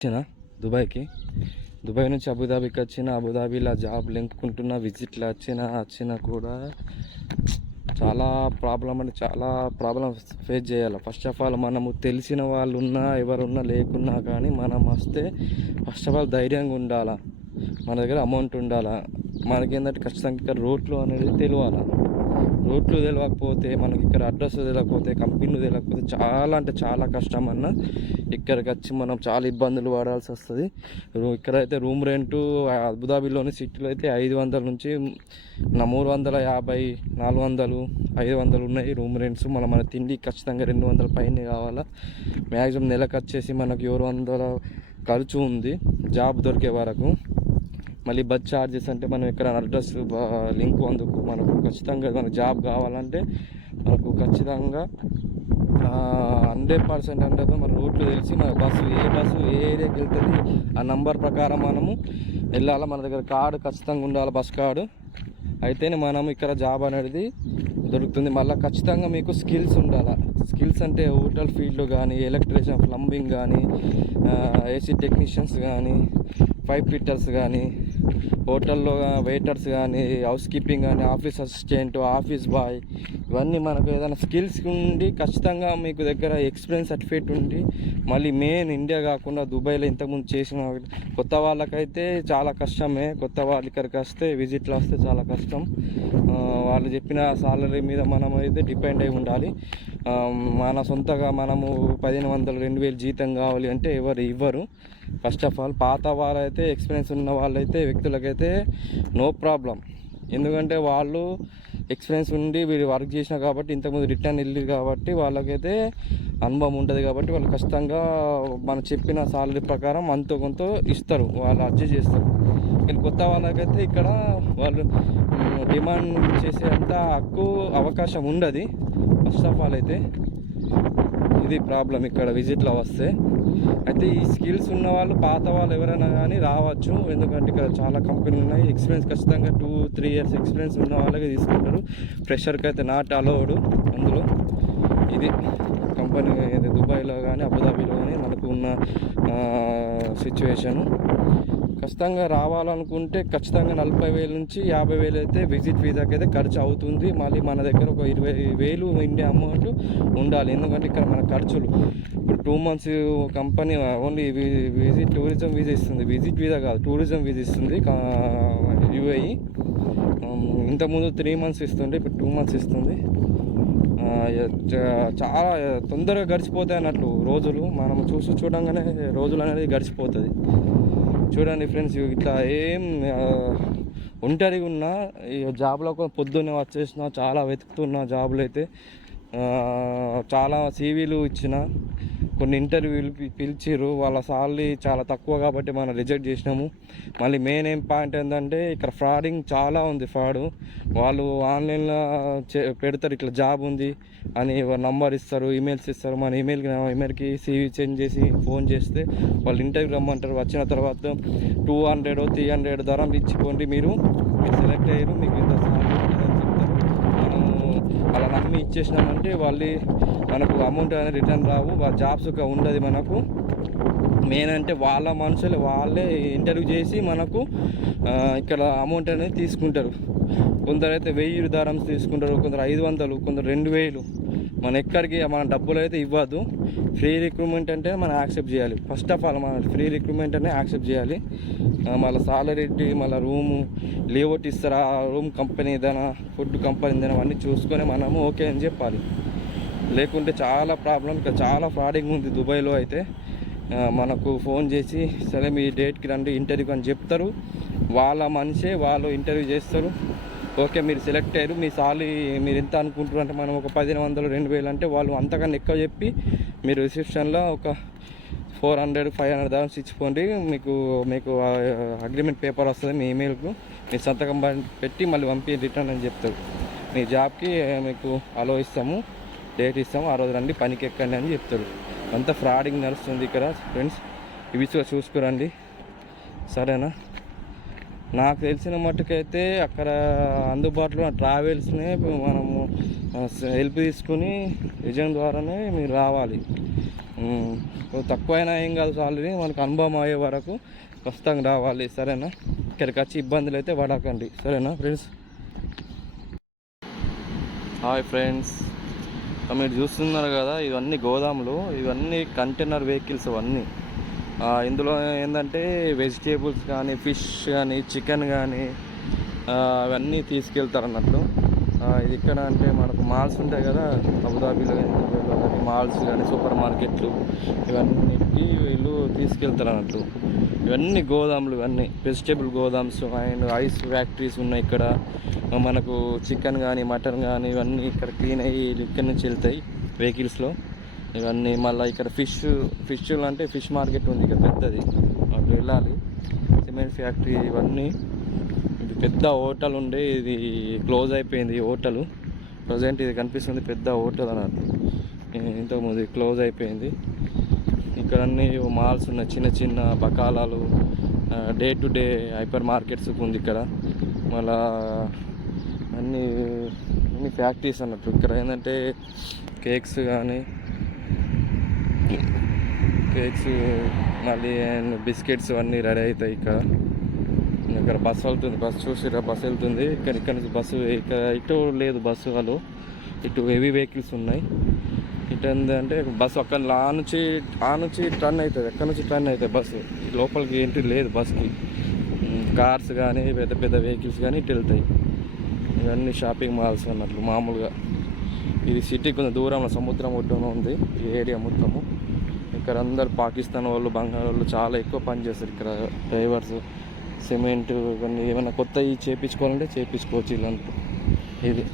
వచ్చిన దుబాయ్కి. దుబాయ్ నుంచి అబుదాబీకి వచ్చిన, అబుదాబీలో జాబ్ లెంకుంటున్న, విజిట్లో వచ్చినా కూడా చాలా ప్రాబ్లం ఫేస్ చేయాలి. ఫస్ట్ ఆఫ్ ఆల్ మనము తెలిసిన వాళ్ళు ఉన్నా ఎవరున్నా లేకున్నా కానీ మనం వస్తే ఫస్ట్ ఆఫ్ ఆల్ ధైర్యంగా ఉండాలా, మన దగ్గర అమౌంట్ ఉండాలా. మనకేంటంటే ఖచ్చితంగా ఇక్కడ రూట్లు అనేది తెలియాలి. రూట్లు తెలియకపోతే, మనకి ఇక్కడ అడ్రస్ తెలియకపోతే, కంపెనీలు తెలియకపోతే చాలా అంటే చాలా కష్టం అన్న. ఇక్కడికి వచ్చి మనం చాలా ఇబ్బందులు పడాల్సి వస్తుంది. ఇక్కడైతే రూమ్ రెంటు అబుదాబీలోని సిటీలో అయితే 500 నుంచి 350, 400, 500 ఉన్నాయి రూమ్ రెంట్స్. మన తిండి ఖచ్చితంగా 200 పైన కావాలా. మ్యాక్సిమం నెలకు వచ్చేసి మనకు 700 ఖర్చు ఉంది జాబ్ దొరికే వరకు. మళ్ళీ బస్ ఛార్జెస్ అంటే మనం ఇక్కడ అడ్రస్ లింక్ అందుకు మనకు ఖచ్చితంగా మనకు జాబ్ కావాలంటే మనకు ఖచ్చితంగా 100% అంటే మన రూట్లు తెలిసి మన ఏ బస్సు ఏ ఏరియాకి వెళ్తుంది ఆ నంబర్ ప్రకారం మనము వెళ్ళాలి. మన దగ్గర కార్డు ఖచ్చితంగా ఉండాలి, బస్ కార్డు. అయితేనే మనం ఇక్కడ జాబ్ అనేది దొరుకుతుంది. మళ్ళీ ఖచ్చితంగా మీకు స్కిల్స్ ఉండాలి. స్కిల్స్ అంటే హోటల్ ఫీల్డ్ కానీ, ఎలక్ట్రీషియన్, ప్లంబింగ్ కానీ, ఏసీ టెక్నీషియన్స్ కానీ, పైప్ ఫిట్టర్స్ కానీ, హోటల్లో వెయిటర్స్ కానీ, హౌస్ కీపింగ్ కానీ, ఆఫీస్ అసిస్టెంట్, ఆఫీస్ బాయ్, ఇవన్నీ మనకు ఏదైనా స్కిల్స్ ఉండి ఖచ్చితంగా మీకు దగ్గర ఎక్స్పీరియన్స్ సర్టిఫికేట్ ఉండి, మళ్ళీ మెయిన్ ఇండియా కాకుండా దుబాయ్లో ఇంతకుముందు చేసిన కొత్త వాళ్ళకైతే చాలా కష్టమే. కొత్త వాళ్ళు ఇక్కడికి వస్తే విజిట్లో వస్తే చాలా కష్టం. వాళ్ళు చెప్పిన సాలరీ మీద మనం అయితే డిపెండ్ అయి ఉండాలి. మన సొంతగా మనము 1500, 2000 జీతం కావాలి అంటే ఎవరు ఇవ్వరు. ఫస్ట్ ఆఫ్ ఆల్ పాత వాళ్ళైతే, ఎక్స్పీరియన్స్ ఉన్న వాళ్ళైతే, వ్యక్తులకైతే నో ప్రాబ్లం. ఎందుకంటే వాళ్ళు ఎక్స్పీరియన్స్ ఉండి వీళ్ళు వర్క్ చేసినా కాబట్టి, ఇంతకుముందు రిటర్న్ వెళ్ళి కాబట్టి వాళ్ళకైతే అనుభవం ఉంటుంది కాబట్టి వాళ్ళు ఖచ్చితంగా మనం చెప్పిన సాలరీ ప్రకారం అంతో కొంత ఇస్తారు, వాళ్ళు అడ్జస్ట్ చేస్తారు. కానీ కొత్త వాళ్ళకైతే ఇక్కడ వాళ్ళు డిమాండ్ చేసేంత హక్కు అవకాశం ఉండదు. ఫస్ట్ ఆఫ్ ఆల్ అయితే ఇది ప్రాబ్లం ఇక్కడ విజిట్లో వస్తే. అయితే ఈ స్కిల్స్ ఉన్న వాళ్ళు, పాత వాళ్ళు ఎవరైనా కానీ రావచ్చు. ఎందుకంటే ఇక్కడ చాలా కంపెనీలు ఉన్నాయి. ఎక్స్పీరియన్స్ ఖచ్చితంగా 2-3 years ఎక్స్పీరియన్స్ ఉన్న వాళ్ళకి తీసుకుంటారు. ఫ్రెషర్కి అయితే నాట్ అలౌడ్ అందులో. ఇది కంపెనీ దుబాయ్లో కానీ అబుదాబీలో కానీ మనకు ఉన్న సిచ్యువేషను. ఖచ్చితంగా రావాలనుకుంటే ఖచ్చితంగా 40,000 నుంచి 50,000 అయితే విజిట్ వీసాకి అయితే ఖర్చు అవుతుంది. మళ్ళీ మన దగ్గర ఒక 20,000 ఇండియా అమౌంట్ ఉండాలి. ఎందుకంటే ఇక్కడ మన ఖర్చులు ఇప్పుడు 2 months company only tourism visa ఇస్తుంది. విజిట్ వీసా కాదు, టూరిజం వీసా ఇస్తుంది UAE. ఇంతకుముందు 3 months ఇస్తుండే, ఇప్పుడు 2 months ఇస్తుంది. చాలా తొందరగా గడిచిపోతాయి అన్నట్లు రోజులు. మనం చూడంగానే రోజులు అనేది గడిచిపోతుంది. చూడండి ఫ్రెండ్స్, ఇట్లా ఏం ఒంటరిగా ఉన్నా ఈ జాబ్లో పొద్దున్నే వచ్చేసిన, చాలా వెతుకుతున్నా జాబులు అయితే. చాలా CVలు ఇచ్చిన, కొన్ని ఇంటర్వ్యూలు పిలిచిర్రు. వాళ్ళ సాలరీ చాలా తక్కువ కాబట్టి మనం రిజెక్ట్ చేసినాము. మళ్ళీ మెయిన్ ఏం పాయింట్ ఏంటంటే ఇక్కడ ఫ్రాడింగ్ చాలా ఉంది. వాళ్ళు ఆన్లైన్లో పెడతారు, ఇట్లా జాబ్ ఉంది అని నంబర్ ఇస్తారు, ఈమెయిల్స్ ఇస్తారు. మన ఈమెయిల్కి CV సెండ్ చేసి ఫోన్ చేస్తే వాళ్ళు ఇంటర్వ్యూ రమ్మంటారు. వచ్చిన తర్వాత 200, 300 ధరం ఇచ్చిపోండి, మీరు సెలెక్ట్ అయ్యారు, మీకు ఇంత సాలరీ ఉంటుందని చెప్తారు. మనము అలా నమ్మి ఇచ్చేసినామంటే వాళ్ళు మనకు అమౌంట్ అనేది రిటర్న్ రావు. జాబ్స్ ఉండదు మనకు. మెయిన్ అంటే వాళ్ళ మనుషులు వాళ్ళే ఇంటర్వ్యూ చేసి మనకు ఇక్కడ అమౌంట్ అనేది తీసుకుంటారు. కొందరైతే 1000 ధరమ్స్ తీసుకుంటారు, కొందరు 500, కొందరు 2000. మన డబ్బులు అయితే ఇవ్వద్దు. ఫ్రీ రిక్రూట్మెంట్ అంటే మనం యాక్సెప్ట్ చేయాలి. ఫస్ట్ ఆఫ్ ఆల్ మన ఫ్రీ రిక్రూట్మెంట్ అనే యాక్సెప్ట్ చేయాలి. మళ్ళీ సాలరీ, మళ్ళీ రూము లేఅవుట్ ఇస్తారా, రూమ్ కంపెనీ ఏదైనా, ఫుడ్ కంపెనీ ఏదైనా, అవన్నీ చూసుకొని మనము ఓకే అని చెప్పాలి. లేకుంటే చాలా ప్రాబ్లం. ఇక్కడ చాలా ఫ్రాడింగ్ ఉంది దుబాయ్లో అయితే. మనకు ఫోన్ చేసి సరే మీ డేట్కి రండి ఇంటర్వ్యూకి అని చెప్తారు. వాళ్ళ మనిషే వాళ్ళు ఇంటర్వ్యూ చేస్తారు. ఓకే మీరు సెలెక్ట్ అయ్యారు, మీ సాలరీ మీరు ఎంత అనుకుంటారు అంటే మనం ఒక 1500, 2000 అంటే వాళ్ళు అంతకన్నా ఎక్కువ చెప్పి మీరు రిసెప్షన్లో ఒక 400, 500 ధరమ్స్ ఇచ్చిపోండి, మీకు అగ్రిమెంట్ పేపర్ వస్తుంది మీ ఈమెయిల్కు, మీ సంతకం పెట్టి మళ్ళీ పంపి రిటర్న్ అని చెప్తారు. మీ జాబ్కి మీకు అలో ఇస్తాము, డేట్ ఇస్తాము, ఆ రోజు రండి పనికి ఎక్కండి అని చెప్తాడు. అంతా ఫ్రాడింగ్ నడుస్తుంది ఇక్కడ ఫ్రెండ్స్. ఇవి చూసుకురండి సరేనా. నాకు తెలిసిన మట్టుకైతే అక్కడ అందుబాటులో ట్రావెల్స్నే మనము హెల్ప్ తీసుకుని ఏజెంట్ ద్వారానే మీరు రావాలి. తక్కువైనా ఏం కాదు, చాలని మనకు అనుభవం అయ్యే వరకు ఖచ్చితంగా రావాలి, సరేనా? ఇక్కడికి వచ్చి ఇబ్బందులు అయితే పడకండి, సరేనా ఫ్రెండ్స్? హాయ్ ఫ్రెండ్స్, మీరు చూస్తున్నారు కదా, ఇవన్నీ గోదాములు, ఇవన్నీ కంటైనర్ వెహికల్స్ అవన్నీ. ఇందులో ఏంటంటే వెజిటేబుల్స్ కానీ, ఫిష్ కానీ, చికెన్ కానీ అవన్నీ తీసుకెళ్తారు అన్నట్లు. ఇది ఇక్కడ అంటే మనకు మాల్స్ ఉంటాయి కదా, అబుదాబీలో కానీ మాల్స్ కానీ సూపర్ మార్కెట్లు, ఇవన్నిటికి వీళ్ళు తీసుకెళ్తారు అన్నట్లు. ఇవన్నీ గోదాములు, ఇవన్నీ వెజిటేబుల్ గోదామ్స్ అండ్ ఐస్ ఫ్యాక్టరీస్ ఉన్నాయి ఇక్కడ. మనకు చికెన్ కానీ మటన్ కానీ ఇవన్నీ ఇక్కడ క్లీన్ అయ్యి ఇక్కడ నుంచి వెళ్తాయి వెహికల్స్లో ఇవన్నీ. మళ్ళీ ఇక్కడ ఫిష్ అంటే ఫిష్ మార్కెట్ ఉంది ఇక్కడ పెద్దది, అక్కడ వెళ్ళాలి. సిమెంట్ ఫ్యాక్టరీ ఇవన్నీ. ఇది పెద్ద హోటల్ ఉండే, ఇది క్లోజ్ అయిపోయింది ఈ హోటల్. ప్రజెంట్ ఇది కనిపిస్తుంది పెద్ద హోటల్ అన్నట్టు, ఇంతకుముందు క్లోజ్ అయిపోయింది. ఇక్కడ అన్ని మాల్స్ ఉన్నాయి, చిన్న చిన్న బకాలాలు, day to day hyper markets ఉంది ఇక్కడ. మళ్ళా అన్ని ఫ్యాక్టరీస్ అన్నట్టు. ఇక్కడ ఏంటంటే కేక్స్ మళ్ళీ బిస్కెట్స్ అన్నీ రెడీ అవుతాయి ఇక్కడ బస్సు వెళ్తుంది, బస్సు చూసిరా, బస్సు వెళ్తుంది ఇక్కడ నుంచి బస్సు. ఇటు లేదు బస్సు, వాళ్ళు ఇటు హెవీ వెహికల్స్ ఉన్నాయి. ఇటు ఏంటంటే బస్సు అక్కడ ఆ నుంచి టర్న్ అవుతుంది, ఎక్కడ నుంచి టర్న్ అవుతాయి బస్సు. లోపలికి ఎంట్రీ లేదు బస్కి. కార్స్ కానీ పెద్ద పెద్ద వెహికల్స్ కానీ ఇటు వెళ్తాయి. ఇవన్నీ షాపింగ్ మాల్స్ అన్నట్లు మామూలుగా. ఇది సిటీ కొంచెం దూరంలో సముద్రం ఒడ్డున ఉంది ఈ ఏరియా మొత్తము. ఇక్కడ అందరు పాకిస్తాన్ వాళ్ళు, బంగాళ వాళ్ళు చాలా ఎక్కువ పని చేస్తారు ఇక్కడ. డ్రైవర్స్, సిమెంట్ ఇవన్నీ ఏమైనా కొత్తవి చేయించుకోవాలంటే చేయించుకోవచ్చు ఇలాంటి ఇది.